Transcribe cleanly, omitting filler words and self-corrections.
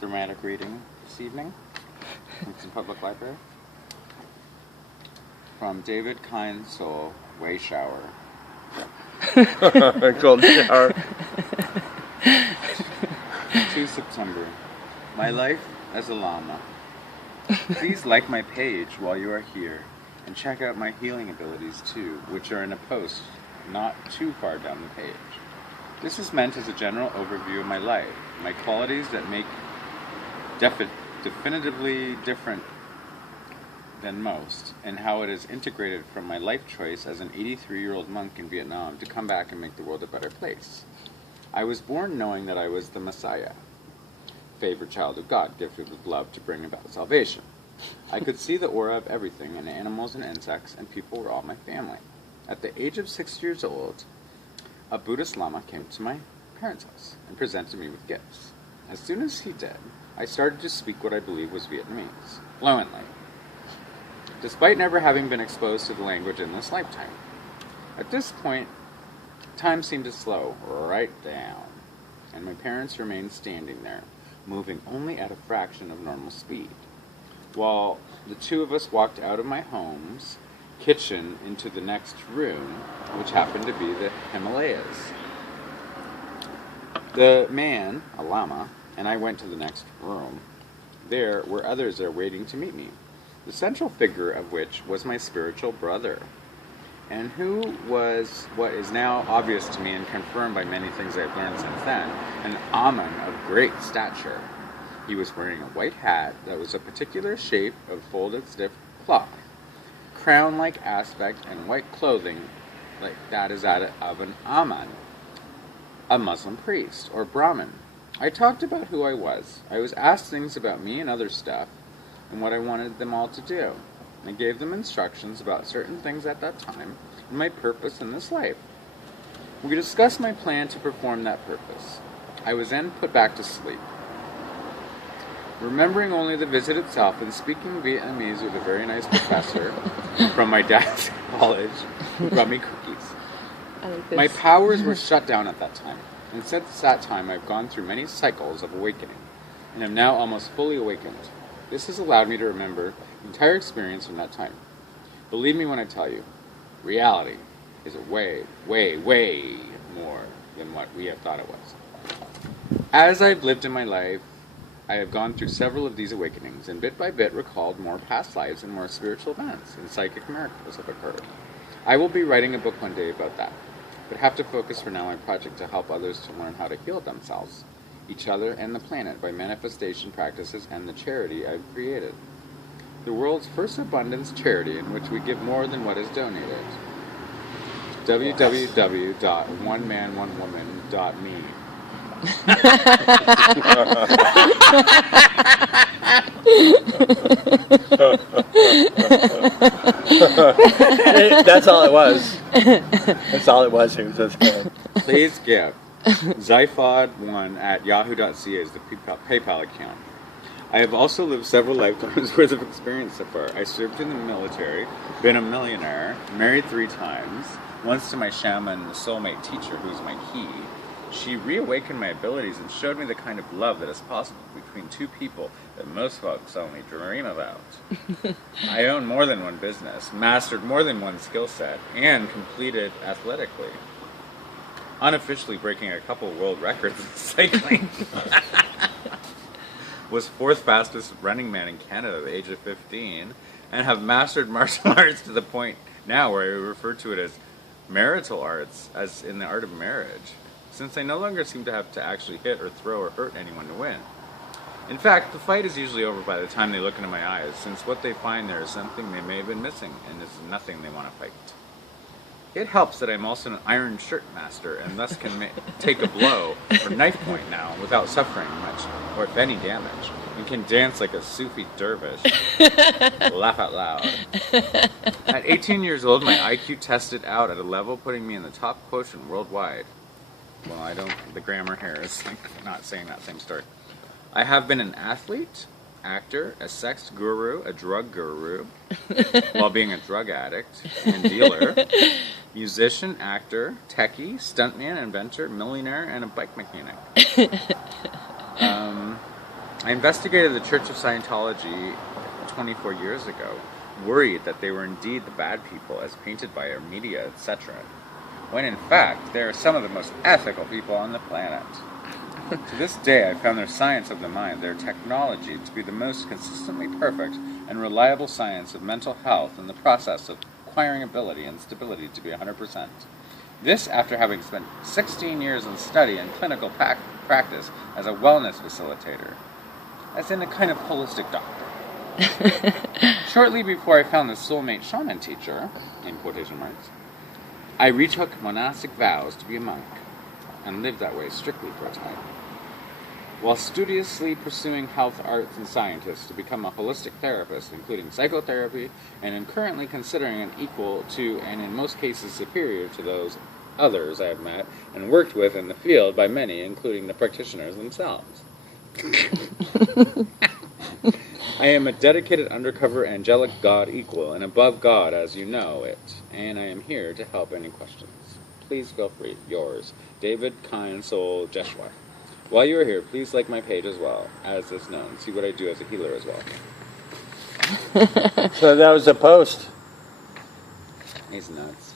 dramatic reading this evening from the Public Library from David Kind's Soul, Way Shower. Golden shower. 2 September. My life as a llama. Please like my page while you are here, and check out my healing abilities too, which are in a post not too far down the page. This is meant as a general overview of my life, my qualities that make definitively different than most, and how it is integrated from my life choice as an 83-year-old monk in Vietnam to come back and make the world a better place. I was born knowing that I was the Messiah, favored child of God, gifted with love to bring about salvation. I could see the aura of everything, and animals and insects, and people were all my family. At the age of 6 years old, a Buddhist Lama came to my parents' house and presented me with gifts. As soon as he did, I started to speak what I believe was Vietnamese, fluently, despite never having been exposed to the language in this lifetime. At this point, time seemed to slow right down, and my parents remained standing there, moving only at a fraction of normal speed, while the two of us walked out of my home's kitchen into the next room, which happened to be the Himalayas. The man, a lama, and I went to the next room. There were others there waiting to meet me, the central figure of which was my spiritual brother, and who was what is now obvious to me and confirmed by many things I've learned since then, an Amun of great stature. He was wearing a white hat that was a particular shape of folded stiff cloth, crown-like aspect, and white clothing like that is that of an Amun, a Muslim priest, or Brahmin. I talked about who I was. I was asked things about me and other stuff, and what I wanted them all to do. I gave them instructions about certain things at that time, and my purpose in this life. We discussed my plan to perform that purpose. I was then put back to sleep, remembering only the visit itself and speaking Vietnamese with a very nice professor from my dad's college who brought me cookies. I like this. My powers were shut down at that time, and since that time I've gone through many cycles of awakening, and am now almost fully awakened. This has allowed me to remember the entire experience from that time. Believe me when I tell you, reality is a way, way, way more than what we have thought it was. As I've lived in my life, I have gone through several of these awakenings, and bit by bit recalled more past lives and more spiritual events, and psychic miracles have occurred. I will be writing a book one day about that, but have to focus for now on my project to help others to learn how to heal themselves, each other, and the planet by manifestation practices and the charity I've created. The world's first abundance charity in which we give more than what is donated. www.onemanOnewoman.me. That's all it was. That's all it was. It was just good. Please give. Zyphod1@yahoo.ca is the PayPal account. I have also lived several lifetimes worth of experience so far. I served in the military, been a millionaire, married 3 times, once to my shaman soulmate teacher, who's my he. She reawakened my abilities and showed me the kind of love that is possible between 2 people that most folks only dream about. I own more than one business, mastered more than one skill set, and completed athletically, unofficially breaking a couple world records in cycling. Was 4th fastest running man in Canada at the age of 15, and have mastered martial arts to the point now where I refer to it as marital arts, as in the art of marriage, since I no longer seem to have to actually hit or throw or hurt anyone to win. In fact, the fight is usually over by the time they look into my eyes, since what they find there is something they may have been missing, and is nothing they want to fight. It helps that I'm also an iron shirt master, and thus can take a blow or knife point now without suffering much, or if any damage, and can dance like a Sufi dervish. Laugh out loud. At 18 years old, my IQ tested out at a level putting me in the top quotient worldwide. Well, the grammar here is not saying that same story. I have been an athlete, actor, a sex guru, a drug guru, while being a drug addict and dealer, musician, actor, techie, stuntman, inventor, millionaire, and a bike mechanic. I investigated the Church of Scientology 24 years ago, worried that they were indeed the bad people as painted by our media, etc., when in fact they are some of the most ethical people on the planet. To this day, I found their science of the mind, their technology, to be the most consistently perfect and reliable science of mental health in the process of acquiring ability and stability to be 100%. This after having spent 16 years in study and clinical practice as a wellness facilitator, as in a kind of holistic doctor. Shortly before I found the soulmate shaman teacher, in quotation marks, I retook monastic vows to be a monk, and lived that way strictly for a time. While studiously pursuing health, arts, and scientists to become a holistic therapist, including psychotherapy, and am currently considering an equal to, and in most cases superior to those others I have met and worked with in the field by many, including the practitioners themselves. I am a dedicated undercover angelic God equal and above God as you know it, and I am here to help any questions. Please feel free. Yours, David Kind Soul Jeshua. While you are here, please like my page as well, as is known. See what I do as a healer as well. So that was a post. He's nuts.